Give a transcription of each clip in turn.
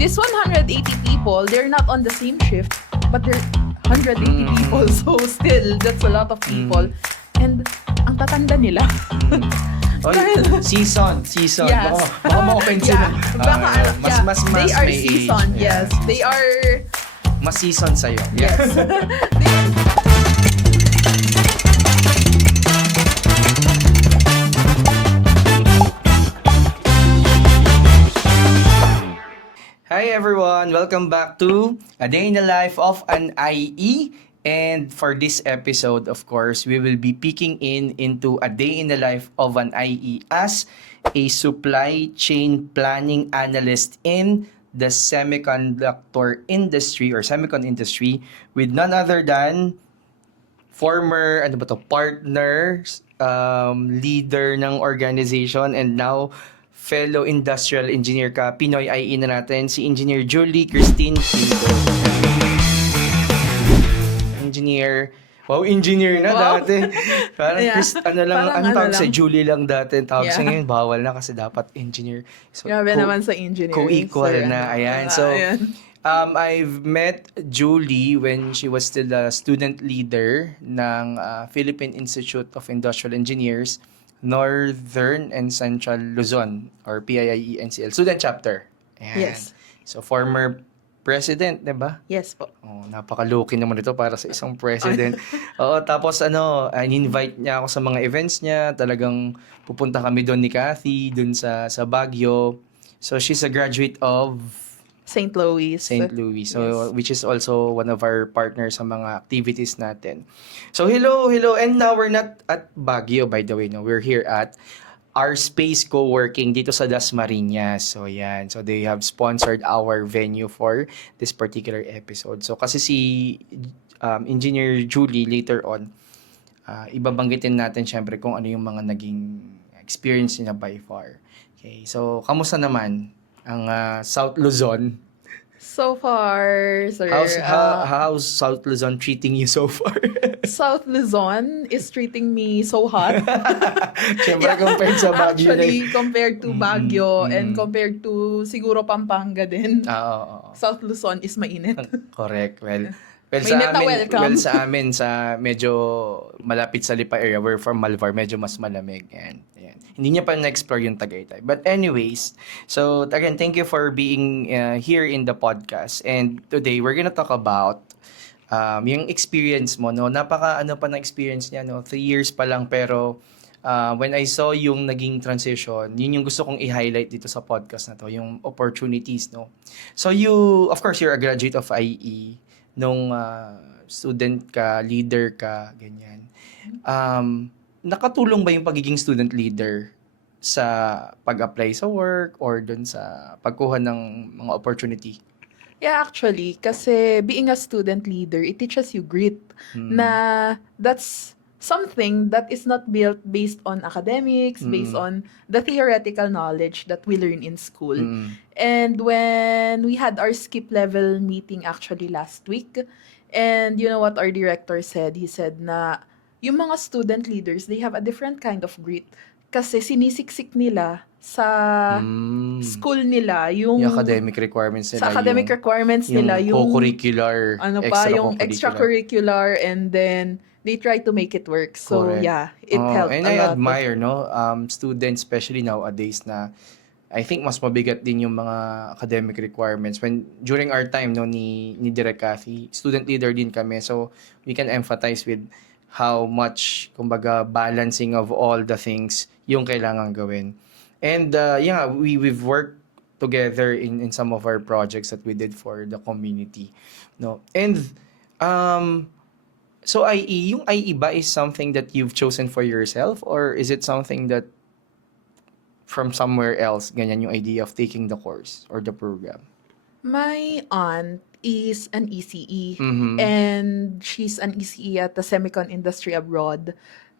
This 180 people, they're not on the same shift, but they're 180 people. So still, that's a lot of people. And ang tatanda nila. Oy, season. Yes. Baka ma-offend sila. Mas they are may seasoned, age. yes. They are, Mas season sa'yo. yes. Hi everyone! Welcome back to A Day in the Life of an IE. And for this episode, of course, we will be peeking into a day in the life of an IE as a supply chain planning analyst in the semiconductor industry or semicon industry with none other than former partner, leader ng organization and now fellow industrial engineer ka, Pinoy IE na natin, si Engineer Julie Christine Pinto. Engineer. Wow, engineer na dati. Parang ang tawag sa Julie lang dati. Tawag sa ngayon, bawal na kasi dapat engineer. So, grabe naman sa engineer. Co-equal na. Ayan. So, I've met Julie when she was still a student leader ng Philippine Institute of Industrial Engineers, Northern and Central Luzon or PIIE-NCL student chapter. Ayan. Yes. So former president, 'di ba? Yes po. Oh, napaka-lucky naman ito para sa isang president. Oo, tapos in-invite niya ako sa mga events niya. Talagang pupunta kami doon ni Kathy, doon sa Baguio. So she's a graduate of St. Louis. So, yes. Which is also one of our partners sa mga activities natin. So, hello. And now, we're not at Baguio, by the way. No? We're here at our Space Co-working dito sa Dasmariñas. So, yan. So, they have sponsored our venue for this particular episode. So, kasi si Engineer Julie later on, ibabanggitin natin syempre kung ano yung mga naging experience niya by far. Okay. So, kamusta naman ang South Luzon? So far, sir. How's South Luzon treating you so far? South Luzon is treating me so hot. Siyempre, compared sa Baguio. Actually, compared to Baguio and compared to siguro Pampanga din. South Luzon is mainit. Correct. Well, sa amin, sa medyo malapit sa Lipa area, we're from Malvar, medyo mas malamig. Ayan. Hindi niya pa na-explore yung Tagaytay. But anyways, so again, thank you for being here in the podcast. And today, we're gonna talk about yung experience mo, no? Napaka pa na experience niya, no? 3 years pa lang, pero when I saw yung naging transition, yun yung gusto kong i-highlight dito sa podcast na to, yung opportunities, no? So of course, you're a graduate of IE, nung student ka, leader ka, ganyan. Nakatulong ba yung pagiging student leader sa pag-apply sa work or dun sa pagkuha ng mga opportunity? Yeah, actually, kasi being a student leader, it teaches you grit na that's something that is not built based on academics, based on the theoretical knowledge that we learn in school. And when we had our skip level meeting actually last week, and you know what our director said? He said na yung mga student leaders, they have a different kind of grit kasi sinisiksik nila sa school nila yung academic requirements nila. Sa academic requirements nila, yung co-curricular, yung extracurricular, and then they try to make it work. So, correct. yeah, it helped and a I lot. admire, students, especially nowadays na I think mas mabigat din yung mga academic requirements. During our time, ni Direk Kathy, student leader din kami. So, we can empathize with how much, kumbaga, balancing of all the things yung kailangan gawin. And, we've worked together in some of our projects that we did for the community. No? And, so yung IE ba is something that you've chosen for yourself or is it something that from somewhere else, ganyan yung idea of taking the course or the program? My aunt is an ECE and she's an ECE at the semicon industry abroad.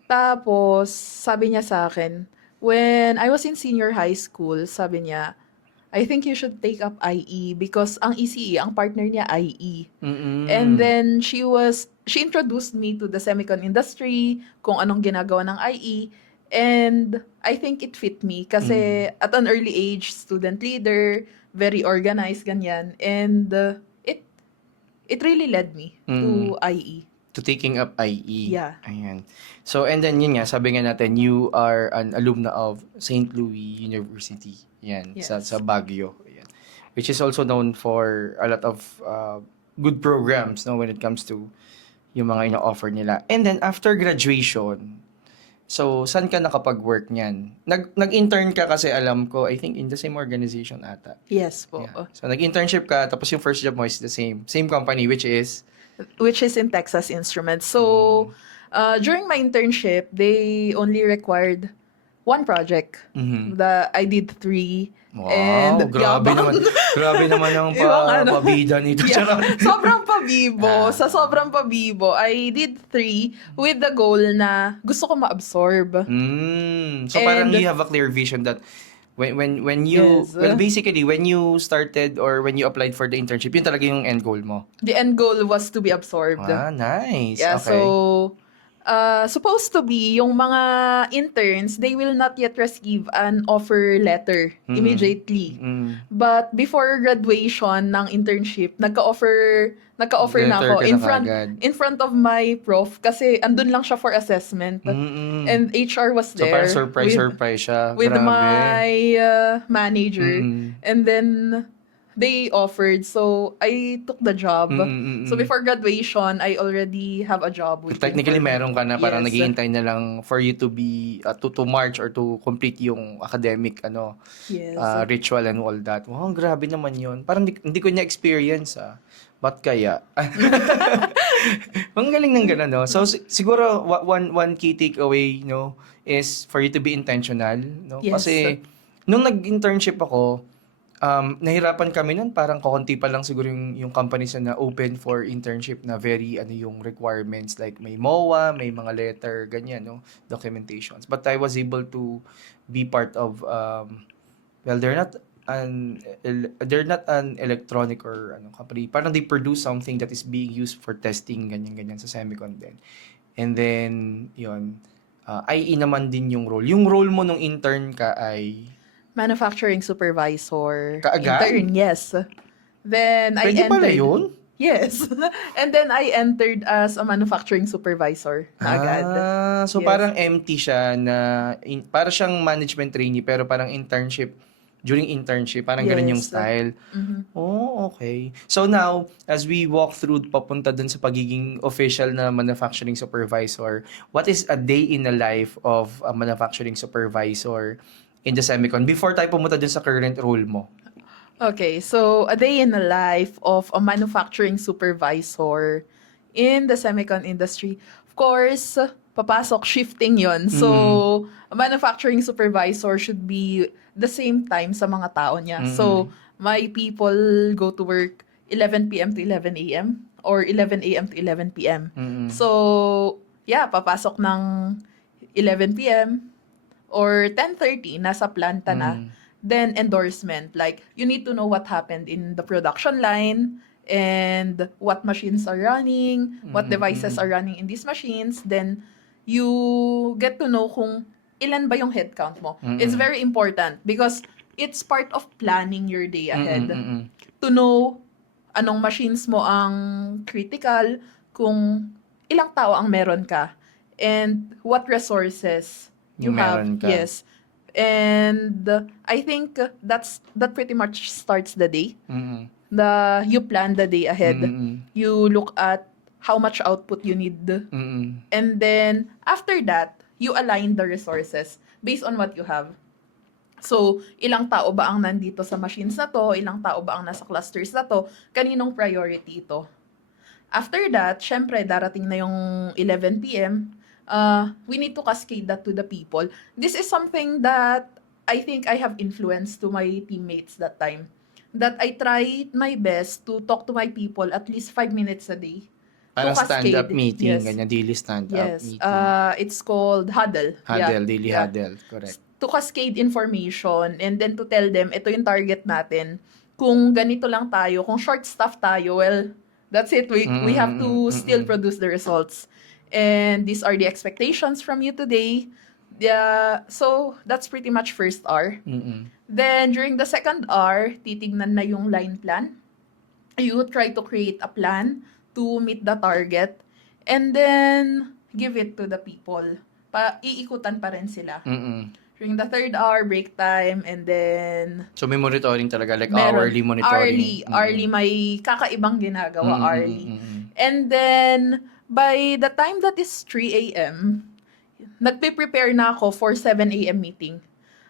Tapos, sabi niya sa akin, when I was in senior high school, sabi niya, I think you should take up IE because ang ECE, ang partner niya IE. And then she introduced me to the semicon industry, kung anong ginagawa ng IE. And I think it fit me kasi at an early age, student leader, very organized, ganyan. And it really led me to IE. To taking up IE. Yeah. Ayan. So, and then yun nga, sabi nga natin, you are an alumna of St. Louis University. Yan, Yes. sa Baguio. Ayan. Which is also known for a lot of good programs, no, when it comes to yung mga ina-offer nila. And then, after graduation, so, saan ka nakapag-work niyan? Nag-intern ka kasi alam ko, I think in the same organization ata. Yes po. Yeah. So, nag-internship ka, tapos yung first job mo is the same company, which is Which is in Texas Instruments. So, during my internship, they only required one project. I did 3. wow, And grabe yabang. naman. Grabe naman ang pabida nito. Yeah, Charot. sobrang pabibo. Sa sobrang pabibo, I did 3 with the goal na gusto ko ma-absorb. So parang And- you have a clear vision that when you Yes. well basically when you started or when you applied for the internship, yun talaga yung end goal mo. The end goal was to be absorbed. Nice. Yeah, okay. so supposed to be yung mga interns, they will not yet receive an offer letter immediately. But before graduation ng internship, nagka-offer na Letter ako ka na kaagad. in front of my prof kasi andun lang siya for assessment. And HR was So there parang surprise siya. with Grabe. my manager. And then they offered, so I took the job. So before graduation, I already have a job. Technically, meron ka na parang Yes. naghihintay na lang for you to be to march or to complete yung academic Yes. ritual and all that. Wow, grabe naman yun. Parang hindi ko niya experience Ba't kaya? Ang galing ng gano'n, no? So, siguro, one key takeaway, no, is for you to be intentional, no? Yes. Kasi, nung nag-internship ako, nahirapan kami nun, parang kakunti pa lang siguro yung companies na open for internship na very, yung requirements, like may MOA, may mga letter, ganyan, no, documentations. But I was able to be part of, well, they're not an electronic or company. Parang they produce something that is being used for testing, ganyan sa semicon din. And then, yun, IE naman din yung role. Yung role mo nung intern ka ay Manufacturing supervisor. Kaagad? Intern, yes. Then I pwede entered. pala yun? Yes. And then I entered as a manufacturing supervisor na agad. So Yes. parang empty siya na para siyang management trainee pero parang internship during internship parang ganun yung Yes. style. Oh, okay. So now as we walk through papunta dun sa pagiging official na manufacturing supervisor, what is a day in the life of a manufacturing supervisor in the semicon before tayo pumunta dun sa current role mo? Okay, so a day in the life of a manufacturing supervisor in the semicon industry. Of course, papasok, shifting yon. So, a manufacturing supervisor should be the same time sa mga tao niya. So, my people go to work 11 p.m. to 11 a.m. or 11 a.m. to 11 p.m. So, yeah, papasok ng 11 p.m. or 10:30, nasa planta na. Then, endorsement. Like, you need to know what happened in the production line and what machines are running, what devices are running in these machines. Then, you get to know kung ilan ba yung headcount mo. It's very important because it's part of planning your day ahead. To know anong machines mo ang critical, kung ilang tao ang meron ka, and what resources you Yung have. meron ka. Yes. And I think that pretty much starts the day. You plan the day ahead. You look at how much output you need. And then after that, you align the resources based on what you have. So, ilang tao ba ang nandito sa machines na to? Ilang tao ba ang nasa clusters na to? Kaninong priority ito? After that, syempre, darating na yung 11 p.m., we need to cascade that to the people. This is something that I think I have influenced to my teammates that time. That I try my best to talk to my people at least 5 minutes a day. Parang To cascade. stand-up meeting, Yes. ganyan, daily stand-up Yes. meeting. It's called huddle. Huddle, Yeah. daily Yeah. huddle, correct. To cascade information and then to tell them, ito yung target natin. Kung ganito lang tayo, kung short staff tayo, well, that's it. We have to still produce the results. And these are the expectations from you today. Yeah, so that's pretty much first hour. Mm-mm. Then during the second hour, titignan na yung line plan. You try to create a plan to meet the target and then give it to the people. Iikutan pa rin sila. Mm-mm. During the third hour, break time, and then So may monitoring talaga, like meron. hourly monitoring. Hourly, may kakaibang ginagawa, Mm-mm, hourly. mm-mm. And then, by the time that is 3 a.m., nagpe-prepare na ako for 7 a.m. meeting.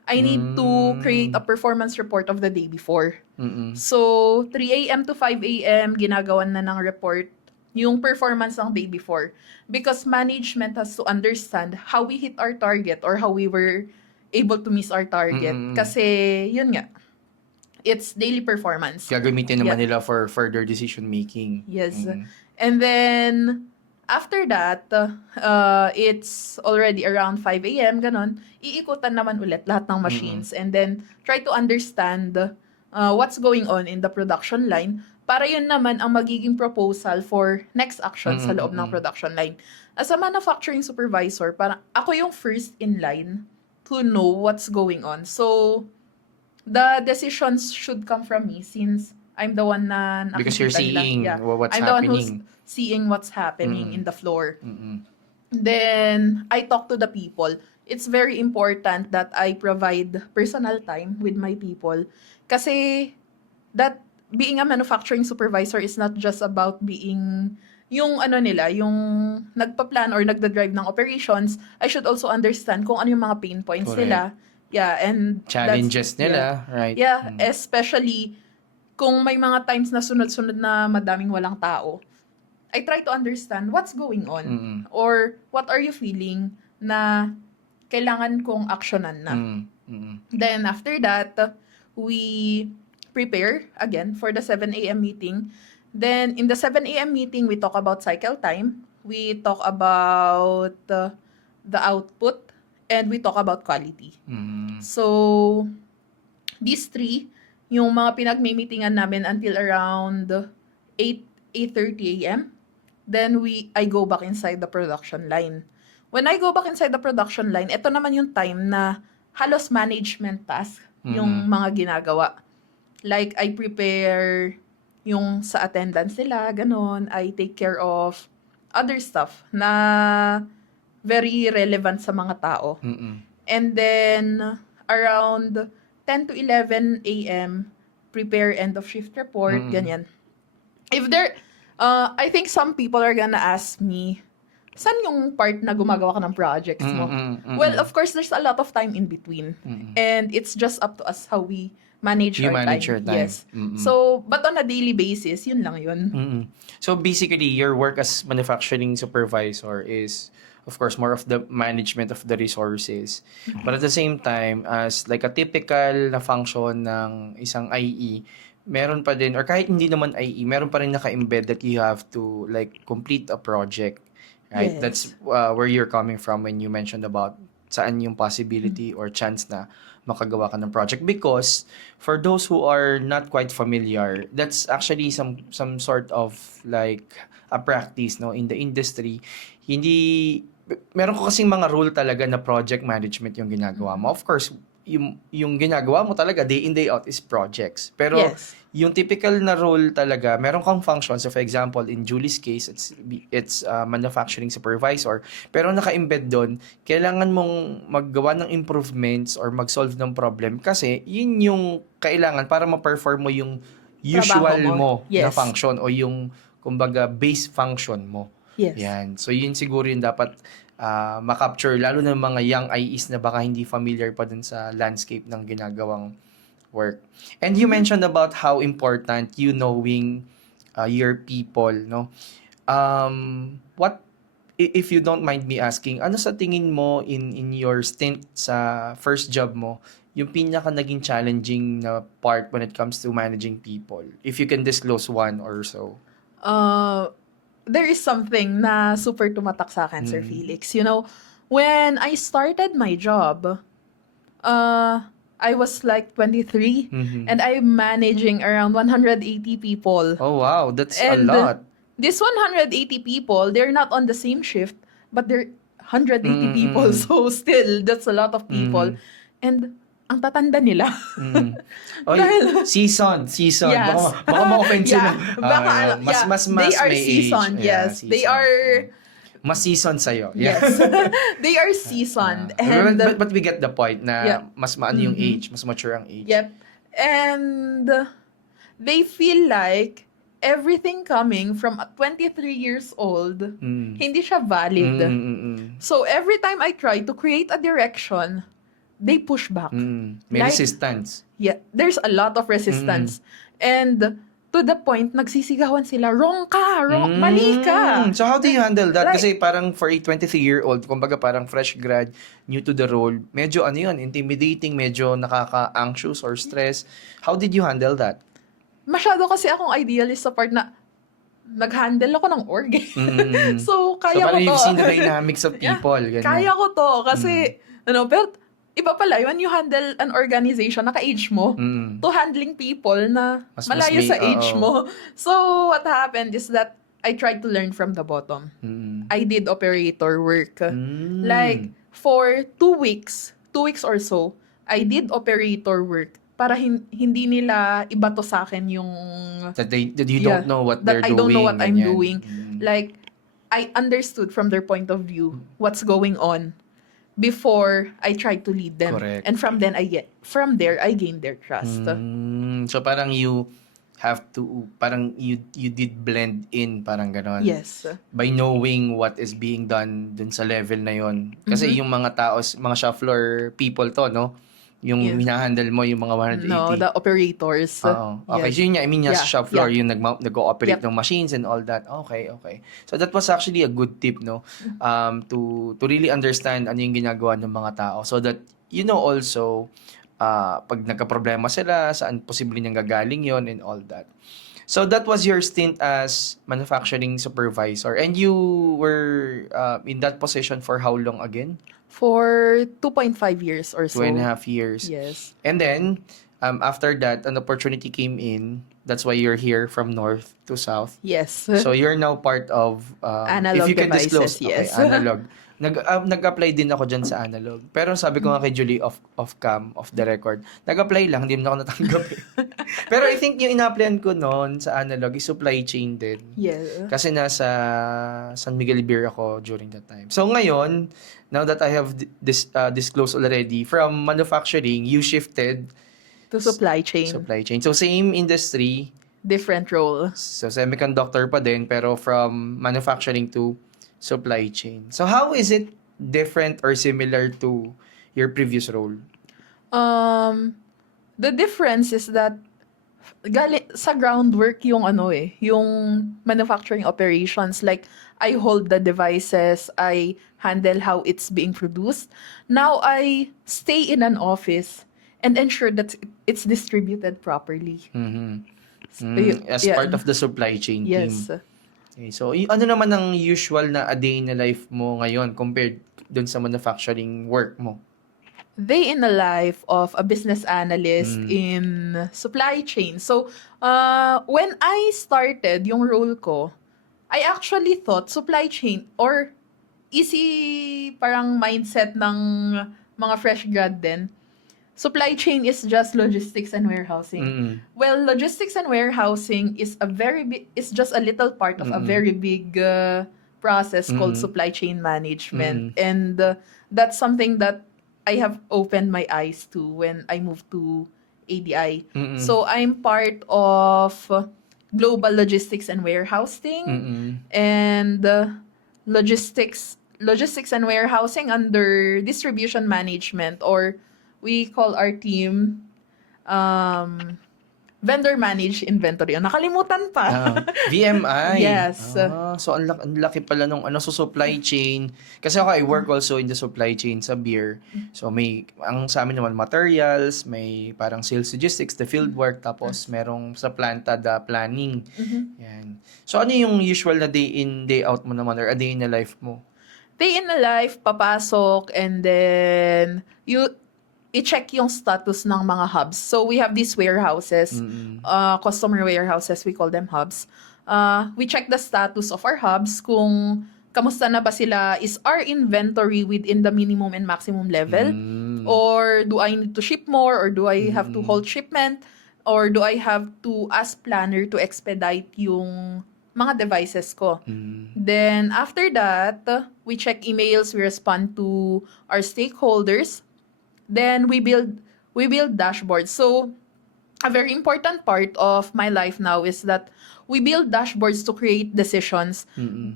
I need to create a performance report of the day before. Mm-mm. So, 3 a.m. to 5 a.m., ginagawan na ng report yung performance ng day before. Because management has to understand how we hit our target or how we were able to miss our target. Mm-mm. Kasi, yun nga, it's daily performance. Gagamitin naman nila for further decision making. Yes. Mm-mm. And then, after that, it's already around 5 a.m., ganon, iikutan naman ulit lahat ng machines. And then, try to understand what's going on in the production line para yun naman ang magiging proposal for next action sa loob ng production line. As a manufacturing supervisor, parang ako yung first in line to know what's going on. So, the decisions should come from me since I'm the one na Because you're nakikita nila. seeing Yeah. what's I'm the one who's happening. seeing what's happening in the floor. Mm-mm. Then, I talk to the people. It's very important that I provide personal time with my people. Kasi, that being a manufacturing supervisor is not just about being yung ano nila, yung nagpa-plan or nagda-drive ng operations. I should also understand kung ano yung mga pain points Correct. nila. Yeah, and Challenges that's- nila, right? Yeah, especially kung may mga times na sunod-sunod na madaming walang tao. I try to understand what's going on Mm-mm. or what are you feeling na kailangan kong aksyonan na. Mm-mm. Then after that, we prepare again for the 7 a.m. meeting. Then in the 7 a.m. meeting, we talk about cycle time, we talk about the output, and we talk about quality. Mm-mm. So, these three, yung mga pinagmi-meetingan namin until around 8:30 a.m. Then I go back inside the production line. When I go back inside the production line, ito naman yung time na halos management task yung mga ginagawa. Like, I prepare yung sa attendance nila, ganon. I take care of other stuff na very relevant sa mga tao. Mm-mm. And then, around 10 to 11 a.m., prepare end of shift report, ganyan. If there, I think some people are gonna ask me, saan yung part na gumagawa ka ng projects mo? Well, of course, there's a lot of time in between. And it's just up to us how we manage You our manage time. your time. Yes. So, but on a daily basis, yun lang yun. Mm-mm. So basically, your work as manufacturing supervisor is, of course, more of the management of the resources. But at the same time, as like a typical na function ng isang IE, meron pa din, or kahit hindi naman IE, meron pa rin naka-embed that you have to like complete a project. Right? Yes. That's where you're coming from when you mentioned about saan yung possibility or chance na makagawa ka ng project. Because for those who are not quite familiar, that's actually some sort of like a practice no in the industry. Hindi meron ko kasing mga rule talaga na project management yung ginagawa mo. Of course, yung ginagawa mo talaga day in day out is projects. Pero Yes. yung typical na role talaga, meron kang function. So for example, in Julie's case, it's manufacturing supervisor. Pero naka-embed doon, kailangan mong maggawa ng improvements or mag-solve ng problem kasi yun yung kailangan para ma-perform mo yung usual Trabaho mo. mo na Yes. function o yung kumbaga base function mo. Yes. Yan. So yun siguro yung dapat ma-capture lalo ng mga young IEs na baka hindi familiar pa dun sa landscape ng ginagawang work. And you mentioned about how important you knowing your people, no? What if you don't mind me asking, ano sa tingin mo in your stint sa first job mo, yung pinaka naging challenging na part when it comes to managing people? If you can disclose one or so. There is something na super tumatak sa akin, Sir Felix. You know, when I started my job, I was like 23 and I'm managing around 180 people. Oh wow, that's And a lot. This 180 people, they're not on the same shift, but they're 180 people. So still, that's a lot of people. And ang tatanda nila. Oy, Dahil- seasoned. Yes. Baka ma-offend sila. Baka, mas they are may seasoned. age. Yeah, Yes. They seasoned. are, Mas seasoned sa'yo. Yeah. yes. They are seasoned. But, And, but we get the point na Yeah. mas maano yung age, mas mature ang age. yep. And they feel like everything coming from a 23 years old, hindi siya valid. So every time I try to create a direction, they push back. May Like- resistance. Yeah, there's a lot of resistance. And to the point, nagsisigawan sila, wrong ka, mali ka. So how do you handle that? Like- Kasi parang for a 23-year-old, kumbaga parang fresh grad, new to the role, medyo intimidating, medyo nakaka-anxious or stress. How did you handle that? Masyado kasi akong idealist sa part na nag-handle ako ng org. So, So kaya ko parang to. you've seen the dynamics of Yeah, people. Ganun. kaya ko to kasi, pero iba pala, when you handle an organization, naka-age mo, to handling people na Mas malayo may- sa age oo. mo. So, what happened is that I tried to learn from the bottom. I did operator work. Like, for 2 weeks or so, I did operator work para hindi nila ibato sa akin yung That you don't know what they're that I doing. don't know what I'm ganyan. doing. Like, I understood from their point of view what's going on before I tried to lead them. Correct. And from there, I gained their trust. So parang you have to, parang you did blend in, parang ganon. Yes. By knowing what is being done dun sa level na yon. Kasi yung mga mga shop floor people to, no? Yung Yeah. hinahandle mo, yung mga 180. No, the operators. Oo. Okay, Yes. so yun nga, I mean, yung Yeah, sa shop floor, yeah. yung nag-ooperate Yep. ng machines and all that. Okay. So that was actually a good tip, no? To really understand ano yung ginagawa ng mga tao so that you know also pag nagka-problema sila, saan posible niyang gagaling yon and all that. So that was your stint as manufacturing supervisor, and you were in that position for how long again? For 2.5 years or so. 2.5 years. Yes. And then, after that, an opportunity came in. That's why you're here from north to south. Yes. So you're now part of Analog if you can disclose, devices, yes. okay, analog. Nag-apply din ako dyan sa analog. Pero sabi ko nga kay Julie off the record, nag-apply lang, hindi mo na ako natanggap. Pero I think yung ina-applyan ko noon sa analog is supply chain din. Yeah. Kasi nasa San Miguel Beer ako during that time. So ngayon, now that I have disclosed already, from manufacturing, you shifted To supply chain. supply chain. So same industry, Different role. so semiconductor pa din, pero from manufacturing to supply chain. So how is it different or similar to your previous role? The difference is that sa groundwork yung yung manufacturing operations. Like, I hold the devices, I handle how it's being produced. Now, I stay in an office and ensure that it's distributed properly. As Yeah. part of the supply chain Yes. team. Okay, so ano naman ang usual na a day in the life mo ngayon compared dun sa manufacturing work mo? Day in the life of a business analyst in supply chain. So, when I started yung role ko, I actually thought supply chain or easy parang mindset ng mga fresh grad din. Supply chain is just logistics and warehousing. Well, logistics and warehousing is just a little part of a very big process called supply chain management. And that's something that I have opened my eyes to when I moved to ADI. So I'm part of global logistics and warehousing and logistics and warehousing under distribution management, or we call our team vendor managed inventory. Nakalimutan pa. VMI. Yes. So ang laki pala nung so supply chain. Kasi ako I work also in the supply chain sa beer. So ang sa amin naman materials, may parang sales logistics, the field work, tapos merong sa planta the planning. Yan. So ano yung usual na day in day out mo naman or a day in the life mo? Day in the life, papasok, and then i-check yung status ng mga hubs. So we have these warehouses, customer warehouses, we call them hubs. We check the status of our hubs kung kamusta na ba sila? Is our inventory within the minimum and maximum level? Or do I need to ship more? Or do I have to hold shipment? Or do I have to ask planner to expedite yung mga devices ko? Then, after that, we check emails, we respond to our stakeholders. Then, we build dashboards. So, a very important part of my life now is that we build dashboards to create decisions,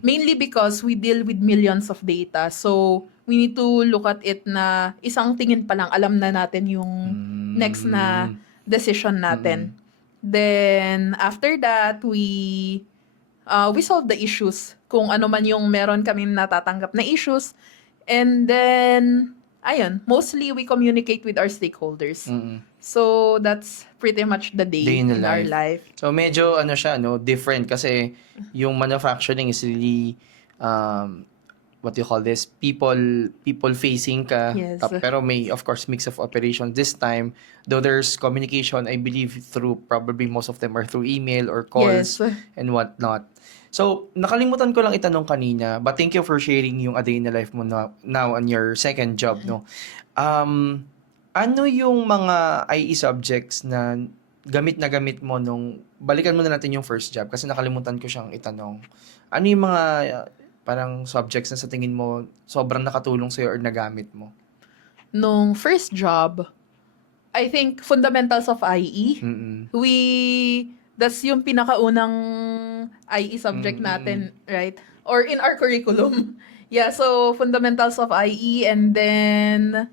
mainly because we deal with millions of data. So, we need to look at it na isang tingin pa lang, alam na natin yung next na decision natin. Then, after that, we solve the issues. Kung ano man yung meron kami natatanggap na issues. And then, ayun, mostly we communicate with our stakeholders. So, that's pretty much the day in our life. So, medyo siya, different kasi yung manufacturing is really, what you call this, people-facing ka. Yes. Pero may, of course, mix of operations. This time, though there's communication, I believe through, probably most of them are through email or calls and whatnot. So, nakalimutan ko lang itanong kanina, but thank you for sharing yung a day in the life mo now on your second job, no? Ano yung mga IE subjects na gamit mo nung, balikan mo na natin yung first job kasi nakalimutan ko siyang itanong. Ano yung mga parang subjects na sa tingin mo sobrang nakatulong sa'yo or nagamit mo? Nung first job, I think fundamentals of IE. That's yung pinakaunang IE subject natin, right? Or in our curriculum. Yeah, so fundamentals of IE, and then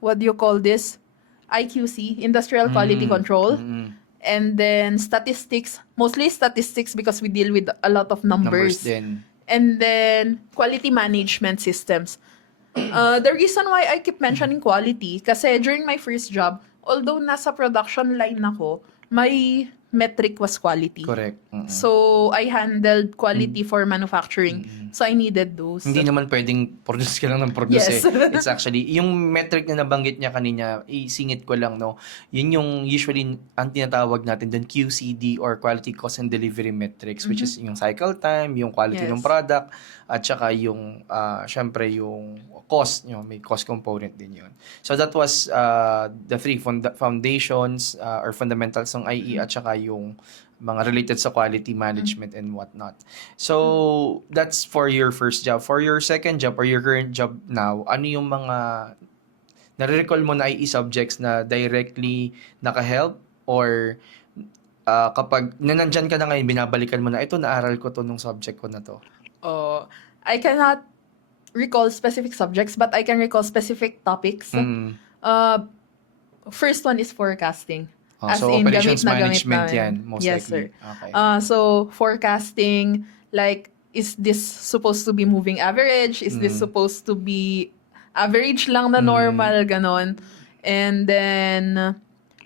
what do you call this? IQC, Industrial Quality Control. And then statistics, mostly statistics because we deal with a lot of numbers. Din. And then quality management systems. The reason why I keep mentioning quality, kasi during my first job, although nasa production line ako, my metric was quality. Correct. So, I handled quality for manufacturing. So, I needed those. Hindi naman pwedeng produce ka lang ng produce. Yes. It's actually, yung metric na nabanggit niya kanina, isingit ko lang, no? Yun yung usually ang tinatawag natin doon, QCD or Quality Cost and Delivery Metrics, which is yung cycle time, yung quality ng product, at saka yung, syempre, yung cost, may cost component din yun. So, that was the three foundations or fundamentals ng IE at saka yung mga related sa quality management and whatnot. So, that's for your first job. For your second job or your current job now, ano yung mga nare-recall mo na IE subjects na directly naka-help or kapag nanandyan ka na ngayon, binabalikan mo na, ito, naaral ko to nung subject ko na to? I cannot recall specific subjects, but I can recall specific topics. First one is forecasting. As so, in, operations gamit management na yan, most yes, likely. Sir. Okay. So, forecasting, like, is this supposed to be moving average? Is this supposed to be average lang na normal, ganon? And then,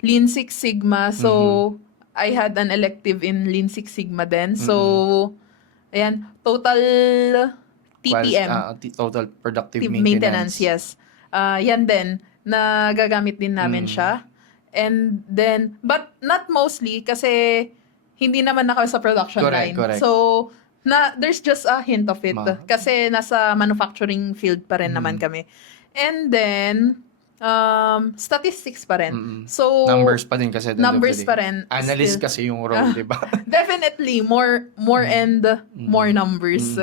Lean Six Sigma. So, I had an elective in Lean Six Sigma then. So, ayan, total TPM. Total Productive Maintenance, yes. Yan din, nagagamit din namin siya. And then, but not mostly kasi hindi naman na kami sa production line. Correct. So, there's just a hint of it. Kasi nasa manufacturing field pa rin naman kami. And then, statistics pa rin. So, numbers pa din kasi. Numbers pa rin. Analyst Still. kasi yung role, di ba? Definitely, more and more numbers.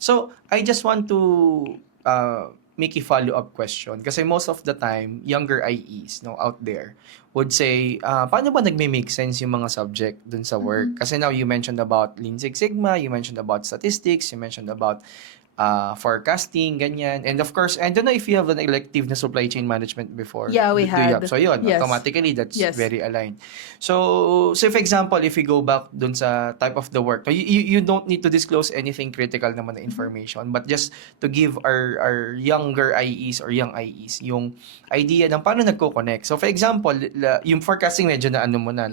So, I just want to make a follow-up question. Kasi most of the time, younger IEs out there would say, paano ba nagme-make sense yung mga subject dun sa work? Kasi now, you mentioned about Lean Six Sigma, you mentioned about statistics, you mentioned about forecasting, ganyan. And of course, I don't know if you have an elective na supply chain management before. Yeah, we Do you had. have? So yun, Yes. automatically, that's Yes. very aligned. So, for example, if we go back dun sa type of the work, you don't need to disclose anything critical naman na information, but just to give our younger IEs or young IEs yung idea ng paano nagko-connect. So, for example, yung forecasting medyo na ano mo na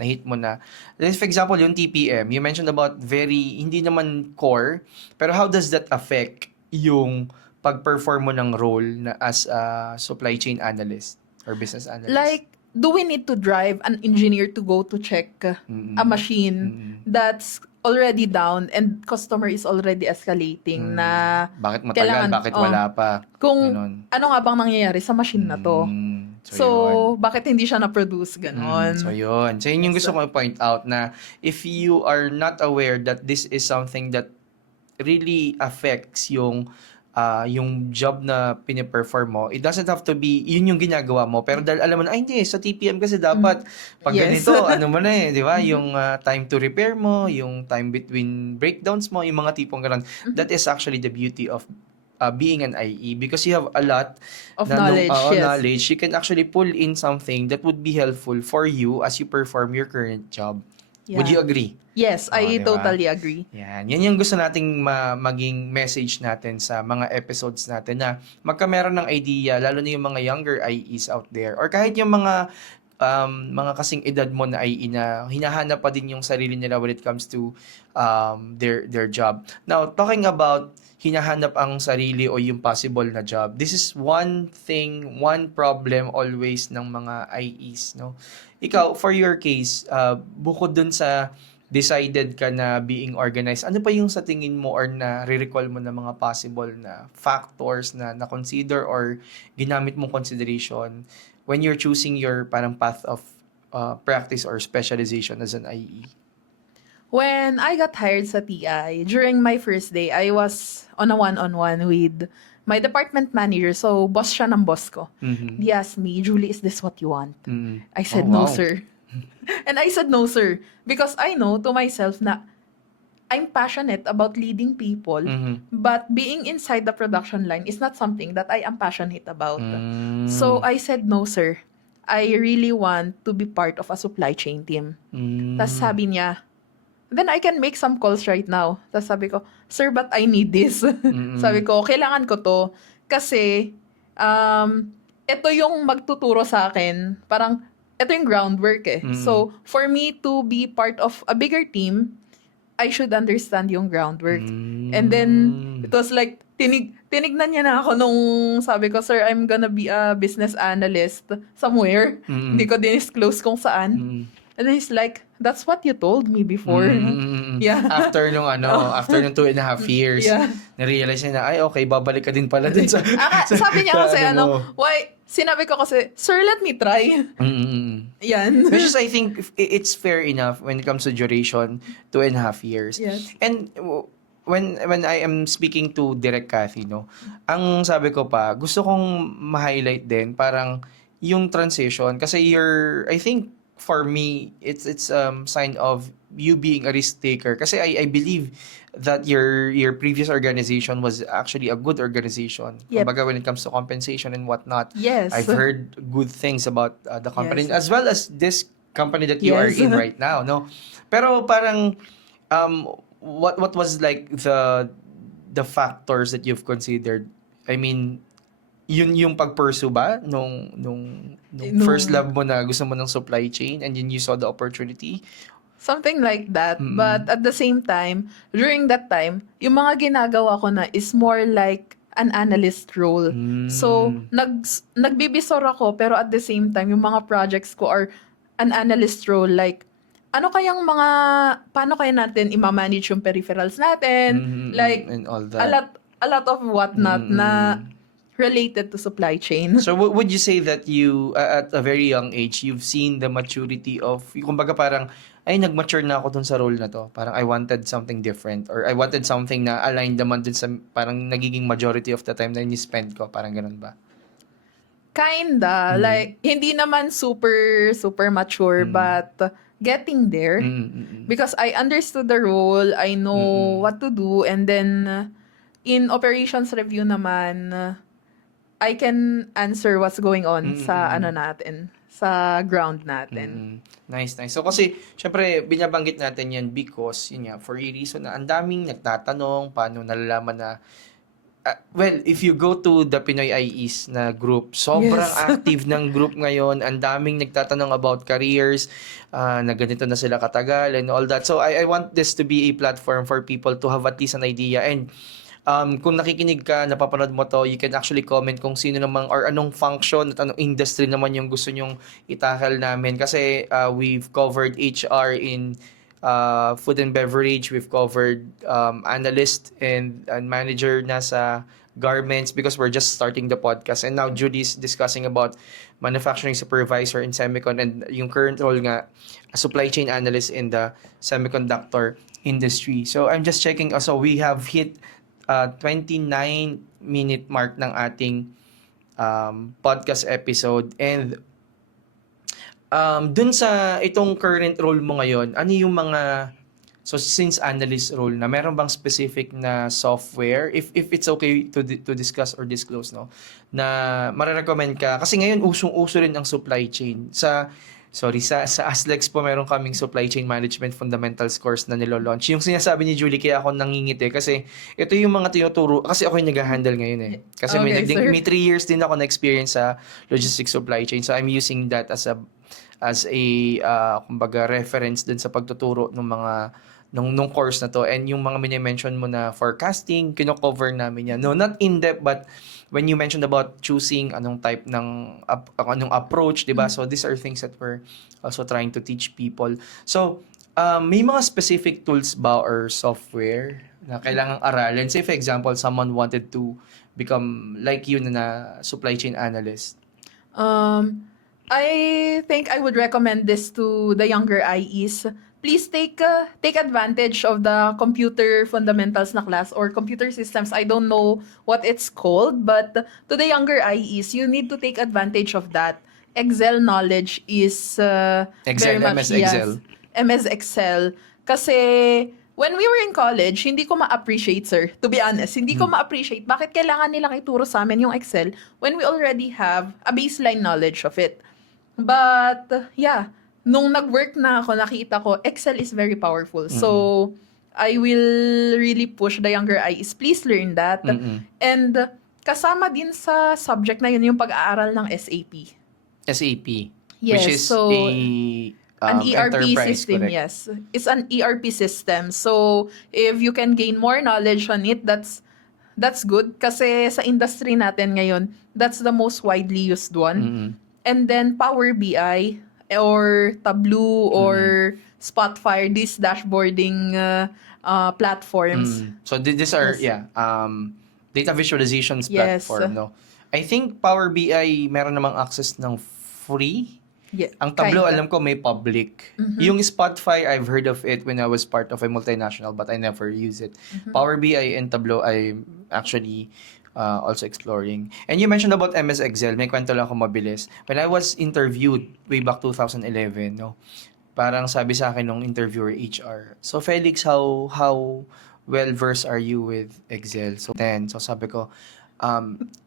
hit mo na. Let's for example, yung TPM, you mentioned about hindi naman core, pero how does that affect yung pag-perform mo ng role na as a supply chain analyst or business analyst? Like, do we need to drive an engineer to go to check a machine that's already down and customer is already escalating na Bakit matagal? Bakit wala pa? kung Ganon. ano nga bang nangyayari sa machine na to. So, yun. bakit hindi siya na-produce? Ganon. So yun. So yun yung gusto ko i-point out na if you are not aware that this is something that really affects yung job na piniperform mo, it doesn't have to be yun yung ginagawa mo. Pero dahil alam mo na, ay hindi, sa TPM kasi dapat pag Yes. ganito, ano mo na di ba? Yung time to repair mo, yung time between breakdowns mo, yung mga tipong ganun. That is actually the beauty of being an IE because you have a lot Of knowledge, yes. knowledge. You can actually pull in something that would be helpful for you as you perform your current job. Yeah. Would you agree? Yes, I diba? totally agree. Yan yung gusto nating maging message natin sa mga episodes natin na magkameron ng idea, lalo na yung mga younger IEs out there or kahit yung mga kasing edad mo na IE na hinahanap pa din yung sarili nila when it comes to their job. Now, talking about hinahanap ang sarili o yung possible na job, this is one problem always ng mga IEs, no? Ikaw, for your case, bukod dun sa decided ka na being organized, ano pa yung sa tingin mo or na re-recall mo na mga possible na factors na na-consider or ginamit mong consideration when you're choosing your parang path of practice or specialization as an IE? When I got hired sa TI, during my first day, I was on a one-on-one with my department manager. So, boss siya ng boss ko. He asked me, Julie, is this what you want? I said, no, sir. And I said, no, sir. Because I know to myself na I'm passionate about leading people, but being inside the production line is not something that I am passionate about. So, I said, no, sir. I really want to be part of a supply chain team. Tapos sabi niya, then I can make some calls right now. Tapos sabi ko, sir, but I need this. Sabi ko, kailangan ko to. Kasi, ito yung magtuturo sa akin. Parang, ito yung groundwork eh. So, for me to be part of a bigger team, I should understand yung groundwork. And then, it was like, tinignan niya na ako nung sabi ko, sir, I'm gonna be a business analyst somewhere. Hindi ko din-disclose kung saan. And then he's like, that's what you told me before. Yeah. After nung 2.5 years, na-realize niya na, ay okay, babalik ka din pala dun sa... sabi niya kasi sinabi ko kasi, sir, let me try. Yan. Which is, I think, it's fair enough when it comes to duration, 2.5 years. Yes. And when I am speaking to Direk Cathy, no, ang sabi ko pa, gusto kong ma-highlight din, parang yung transition, kasi I think, for me, it's sign of you being a risk taker. Kasi I believe that your previous organization was actually a good organization. Yep. Kumbaga when it comes to compensation and whatnot. Yes. I've heard good things about the company Yes. as well as this company that you are Yes. in right now, no? Pero parang what was like the factors that you've considered? I mean, yun yung pag-pursue ba nung first love mo na gusto mo ng supply chain and then you saw the opportunity? Something like that. But at the same time, during that time, yung mga ginagawa ko na is more like an analyst role. So, nagbibisor ako, pero at the same time, yung mga projects ko are an analyst role. Like, paano kaya natin ima-manage yung peripherals natin? Like, and all that. a lot of whatnot na related to supply chain. So would you say that you at a very young age you've seen the maturity of kumbaga parang ay nag-mature na ako dun sa role na to. Parang I wanted something different or I wanted something na aligned naman dun sa parang nagiging majority of the time na ni-spend ko, parang ganun ba? Kinda, like hindi naman super mature but getting there because I understood the role, I know what to do, and then in operations review naman I can answer what's going on sa sa ground natin. Nice. So kasi syempre binabanggit natin yan because yun nga for a reason na ang daming nagtatanong paano nalalaman na well, if you go to the Pinoy IEs na group, sobrang active ng group ngayon. Ang daming nagtatanong about careers, na ganito na sila katagal and all that. So I want this to be a platform for people to have at least an idea. And kung nakikinig ka, napapanood mo to, you can actually comment kung sino namang or anong function at anong industry naman yung gusto nyong itakal namin. Kasi we've covered HR in food and beverage, we've covered analyst and manager na sa garments because we're just starting the podcast. And now Judy's discussing about manufacturing supervisor in semicon and yung current role nga, a supply chain analyst in the semiconductor industry. So I'm just checking. So we have hit 29-minute mark ng ating podcast episode. And dun sa itong current role mo ngayon, ano yung mga, so since analyst role na, meron bang specific na software, if it's okay to discuss or disclose, no, na marirecommend ka? Kasi ngayon usong-uso rin ang supply chain. Sa ASLEX po meron kaming supply chain management fundamentals course na nilo-launch. Yung sinasabi ni Julie, kaya ako nangingiti kasi ito yung mga tinuturo, kasi ako yung nag-handle ngayon eh. Kasi may 3 years din ako na experience sa logistics supply chain. So I'm using that as a kumbaga reference dun sa pagtuturo ng mga nung course na to. And yung mga mini-mention mo na forecasting, kino-cover namin yan. No, not in-depth, but when you mentioned about choosing anong type ng anong approach, 'di ba? So these are things that we're also trying to teach people. So may mga specific tools ba or software na kailangang aralin? Say for example, someone wanted to become like you na supply chain analyst. I think I would recommend this to the younger IEs. Please take advantage of the computer fundamentals na class or computer systems. I don't know what it's called, but to the younger IEs, you need to take advantage of that. Excel knowledge is Excel, very much MS Excel. MS Excel. Kasi when we were in college, hindi ko ma-appreciate, sir. To be honest, hindi ko ma-appreciate bakit kailangan nilang ituro sa amin yung Excel when we already have a baseline knowledge of it. But yeah, nung nag-work na ako, nakita ko, Excel is very powerful. So, I will really push the younger IEs. Please learn that. And kasama din sa subject na yun yung pag-aaral ng SAP. SAP. Yes, Which is so, an ERP enterprise, system, correct? yes. It's an ERP system. So, if you can gain more knowledge on it, that's good. Kasi sa industry natin ngayon, that's the most widely used one. And then, Power BI, or Tableau or Spotfire, these dashboarding platforms. So these are data visualizations platform, no. I think Power BI meron namang access ng free. Yeah, Ang Tableau alam ko may public. Yung Spotfire, I've heard of it when I was part of a multinational but I never use it. Power BI and Tableau I'm actually also exploring. And you mentioned about MS Excel. May kwento lang ako mabilis. When I was interviewed way back 2011, no, parang sabi sa akin nung interviewer HR, so Felix, how well versed are you with Excel? So 10. So sabi ko, 8.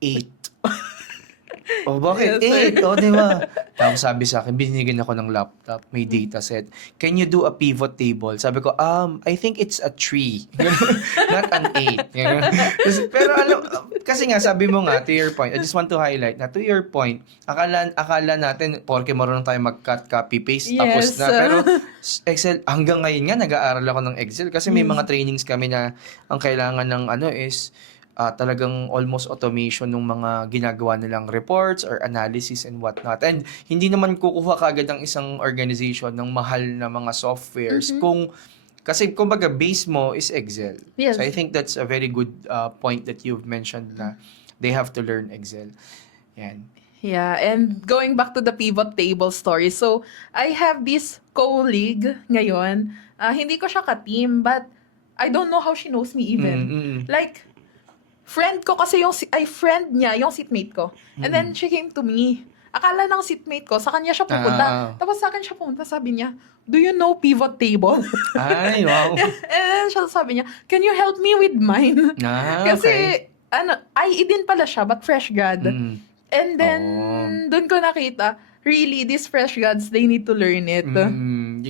Oh, bakit? Yes, 8. Oh, di ba? Tapos sabi sa akin, binigyan ako ng laptop, may data set. Can you do a pivot table? Sabi ko, I think it's a 3. Not an 8. Pero kasi nga, sabi mo nga, to your point, I just want to highlight na to your point, akala natin, porke marunong tayo mag-cut, copy, paste, tapos na. Pero Excel, hanggang ngayon nga, nag-aaral ako ng Excel kasi may mga trainings kami na ang kailangan ng is talagang almost automation ng mga ginagawa nilang reports or analysis and whatnot. And hindi naman kukuha kagad ng isang organization ng mahal na mga softwares kasi kumbaga base mo is Excel. Yes. So I think that's a very good point that you've mentioned na they have to learn Excel. Yan. Yeah, and going back to the pivot table story. So, I have this colleague ngayon. Hindi ko siya ka-team, but I don't know how she knows me even. Like, friend ko kasi friend niya, yung seatmate ko. And then, she came to me. Akala ng seatmate ko, sa kanya siya pupunta. Tapos sa akin siya pumunta, sabi niya, do you know pivot table? Ay, wow. And then, siya sabi niya, can you help me with mine? Kasi, IE din pala siya, but fresh grad. And then, dun ko nakita, really, these fresh grads, they need to learn it.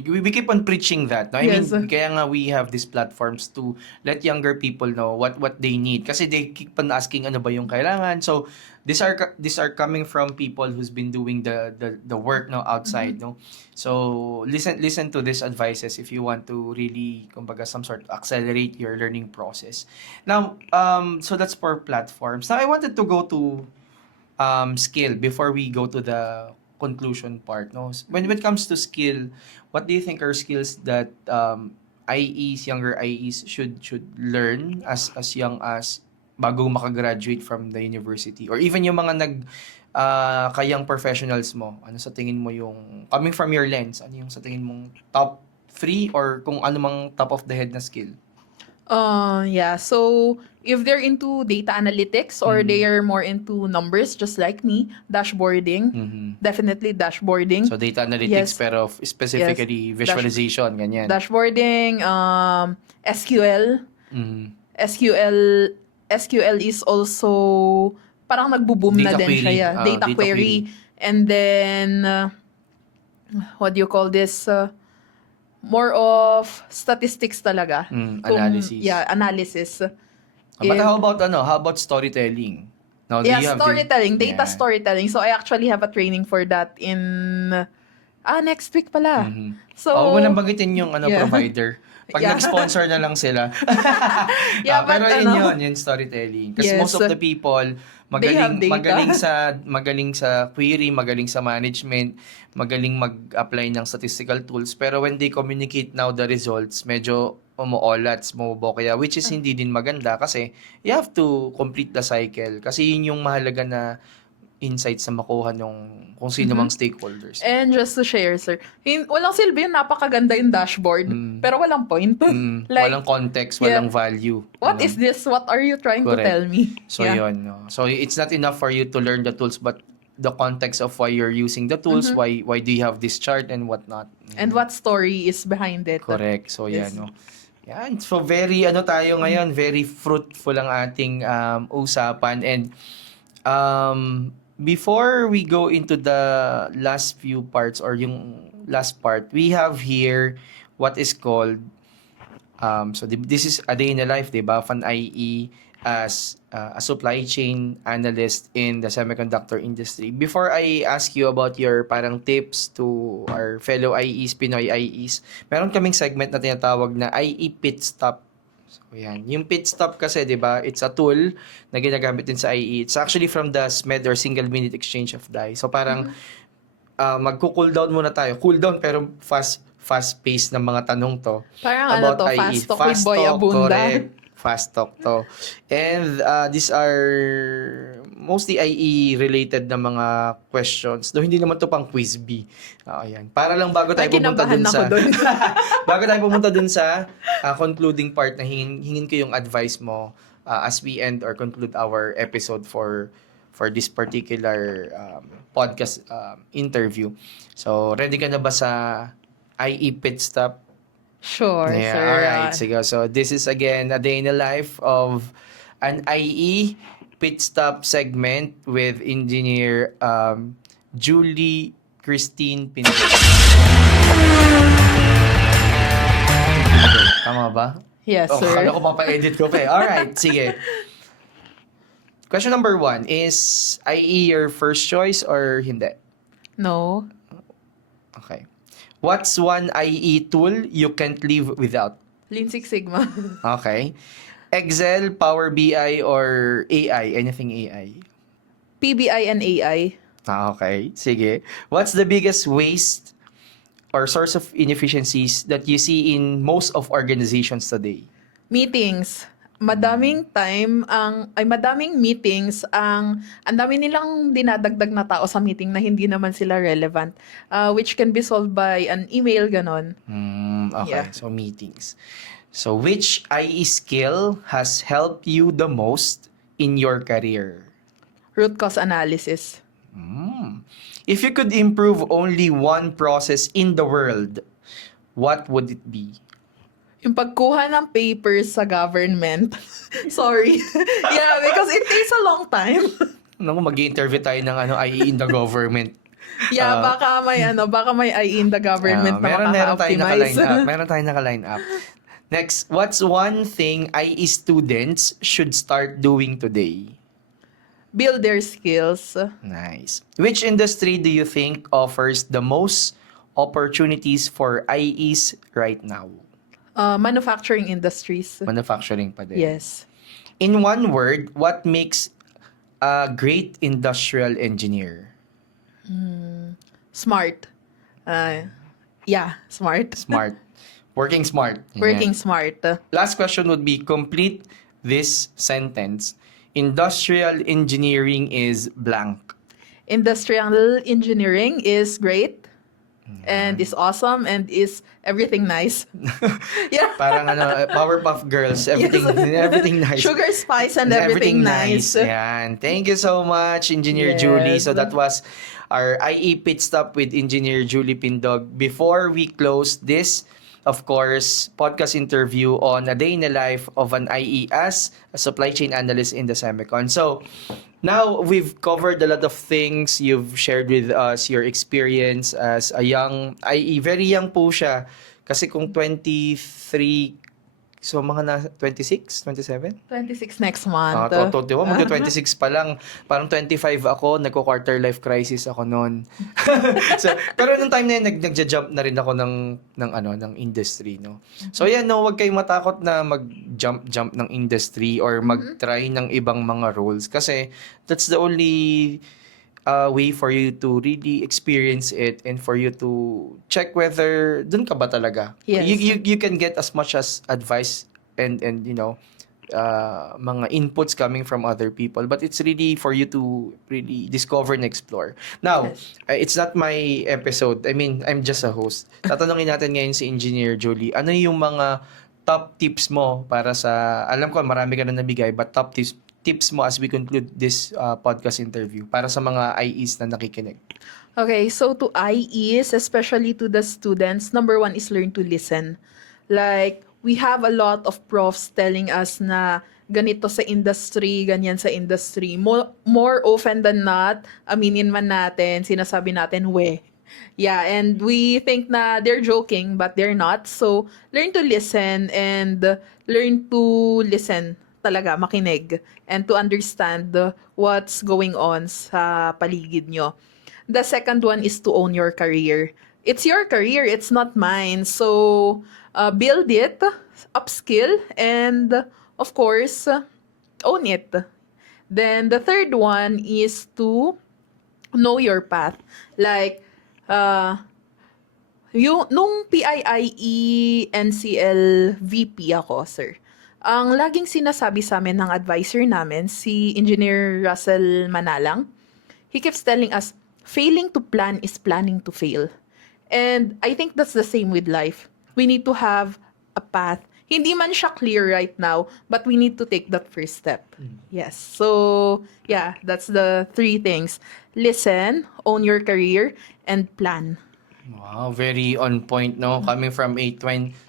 We keep on preaching that. No? I Yes. mean, kaya nga we have these platforms to let younger people know what they need. Kasi they keep on asking ano ba yung kailangan. So, these are coming from people who's been doing the work no outside, no. So, listen to these advices if you want to really, kumbaga, some sort of accelerate your learning process. Now, so that's for platforms. Now, I wanted to go to skill before we go to the conclusion part, no. When it comes to skill, what do you think are skills that IEs, younger IEs should learn as young as bago makagraduate from the university, or even yung mga kayang professionals mo? Ano sa tingin mo yung coming from your lens, ano yung sa tingin mong top 3 or kung ano mang top of the head na skill? Yeah. So if they're into data analytics or they are more into numbers, just like me, dashboarding, definitely dashboarding. So data analytics, Yes. pero specifically visualization, ganyan. Dashboarding, SQL. Mhm. SQL is also parang nagbo-boom na Data din siya. query. Yeah. Data Data query. And then, what do you call this? More of statistics talaga. Analysis. Analysis. But how about storytelling? Now, do Yeah, you have storytelling, data Yeah. storytelling. So I actually have a training for that in next week pala. So Huwag mo nang banggitin yung Yeah. provider. Pag Yeah. nag-sponsor na lang sila. Yeah, but pero yun storytelling. Kasi Yes. most of the people They have magaling data. magaling sa query, magaling sa management, magaling mag-apply ng statistical tools, pero when they communicate now the results, medyo umuolats, kaya which is hindi din maganda kasi you have to complete the cycle kasi yun yung mahalaga na insights na makuha nung kung sino mang stakeholders. And just to share, sir, walang silbi yun, napakaganda yung dashboard, pero walang point. Like, Walang context, yeah. walang value. what is this? What are you trying Correct. to tell me? So yun, no? So it's not enough for you to learn the tools, but the context of why you're using the tools, why do you have this chart and whatnot. And what story is behind it? Correct. So Yes. yan, no. Yan. So very tayo ngayon, very fruitful ang ating usapan, and before we go into the last few parts or yung last part, we have here what is called this is a day in the life, diba, of an IE as a supply chain analyst in the semiconductor industry. Before I ask you about your parang tips to our fellow IEs, Pinoy IEs, meron kaming segment na tinatawag na IE Pit Stop. So yan, yung pit stop kasi, 'di ba? It's a tool na ginagamit din sa IE. It's actually from the SMED or single minute exchange of die. So parang magko-cool down muna tayo. Cool down pero fast-paced ng mga tanong to. Parang about to, IE. fast talk with Boy talk, Abunda. correct. Fast talk to. And these are mostly IE related na mga questions. Though hindi naman to pang quiz B. Ayan. Para lang bago tayo pumunta dun sa bago tayo pumunta dun sa concluding part na hingin ko yung advice mo as we end or conclude our episode for this particular podcast interview. So, ready ka na ba sa IE Pit Stop? Sure, Yeah, sir. alright. Sige. So, this is again a day in the life of an IE Pit Stop segment with engineer Julie Christine Pinto. Tama ba? Yes, sir. Kala ko papa-edit ko pa eh. Alright, sige. Question number 1, is IE your first choice or hindi? No. Okay. What's one IE tool you can't live without? Lean Six Sigma. Okay. Excel, Power BI, or AI? Anything AI? PBI and AI. Okay. Sige. What's the biggest waste or source of inefficiencies that you see in most of organizations today? Meetings. Madaming meetings ang dami nilang dinadagdag na tao sa meeting na hindi naman sila relevant, which can be solved by an email, ganon. Okay. Yeah. So, meetings. So, which IE skill has helped you the most in your career? Root cause analysis. If you could improve only one process in the world, what would it be? Yung pagkuha ng papers sa government. Sorry. Yeah, because it takes a long time. Mag-i-interview tayo ng IE in the government. Yeah, baka may IE in the government na meron tayong makaka-optimize. naka-line up. Meron tayong naka-line up. Next, what's one thing IE students should start doing today? Build their skills. Nice. Which industry do you think offers the most opportunities for IEs right now? Manufacturing industries. Manufacturing pa din. Yes. In one word, what makes a great industrial engineer? Smart. Yeah, smart. Smart. Working smart. Working Yan. smart. Last question would be, complete this sentence. Industrial engineering is blank. Industrial engineering is great and is awesome and is everything nice. Yeah. Parang Powerpuff Girls, everything everything nice. Sugar, spice, and everything nice. Yan. Thank you so much, Engineer Yes. Julie. So that was our IE pit stop with Engineer Julie Pindog. Before we close this, of course, podcast interview on a day in the life of an IE as a supply chain analyst in the Semicon. So, now we've covered a lot of things. You've shared with us your experience as a young IE. Very young po siya. Kasi kung 23, so mga na 26, 27? 26 next month. Magto-26 pa lang. Parang 25 ako, nagko-quarter life crisis ako noon. So, pero nung time na yun, nagja-jump na rin ako ng industry, no. So yan, no, wag kayong matakot na mag-jump ng industry or mag-try ng ibang mga roles kasi that's the only way for you to really experience it and for you to check whether dun ka ba talaga. Yes. You can get as much as advice and mga inputs coming from other people, but it's really for you to really discover and explore. Now, Yes. It's not my episode. I mean, I'm just a host. Tatanungin natin ngayon si Engineer Julie, ano yung mga top tips mo para sa, alam ko marami ka na nabigay, but top tips mo as we conclude this podcast interview para sa mga IEs na nakikinig. Okay, so to IEs, especially to the students, number one is learn to listen. Like, we have a lot of profs telling us na ganito sa industry, ganyan sa industry. More often than not, aminin man natin, sinasabi natin, we. Yeah, and we think na they're joking, but they're not. So, learn to listen and learn to listen talaga, makinig, and to understand what's going on sa paligid nyo. The second one is to own your career. It's your career, it's not mine. So, build it, upskill, and of course, own it. Then, the third one is to know your path. Like, nung PIIE NCL VP ako, sir, ang laging sinasabi sa amin ng advisor namin, si Engineer Russell Manalang, he keeps telling us, failing to plan is planning to fail. And I think that's the same with life. We need to have a path. Hindi man siya clear right now, but we need to take that first step. Yes. So, yeah, that's the three things. Listen, own your career, and plan. Wow, very on point, no? Coming from a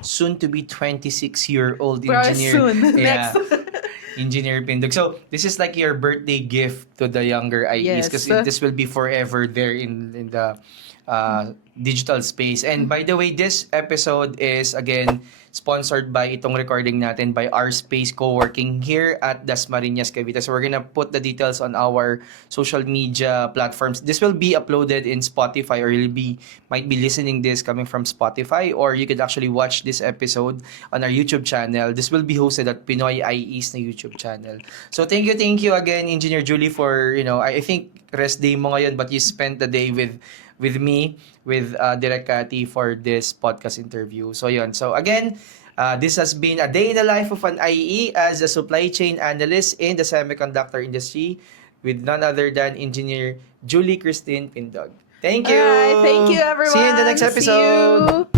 soon to be 26-year-old Well, engineer. soon. Yeah. Next. Engineer Pindog. So, this is like your birthday gift to the younger IEs Yes. because this will be forever there in the digital space. And by the way, this episode is again sponsored by itong recording natin by our Space Co-working here at Dasmariñas, Cavite. So we're gonna put the details on our social media platforms. This will be uploaded in Spotify, or might be listening this coming from Spotify, or you could actually watch this episode on our YouTube channel. This will be hosted at Pinoy IEs na YouTube channel. So thank you again, Engineer Julie, for, I think rest day mo ngayon, but you spent the day with me, with Direk Cathy for this podcast interview. So yun. So again, this has been a day in the life of an IE as a supply chain analyst in the semiconductor industry with none other than Engineer Julie Christine Pindog. Thank you! Alright, thank you everyone. See you in the next See episode! you.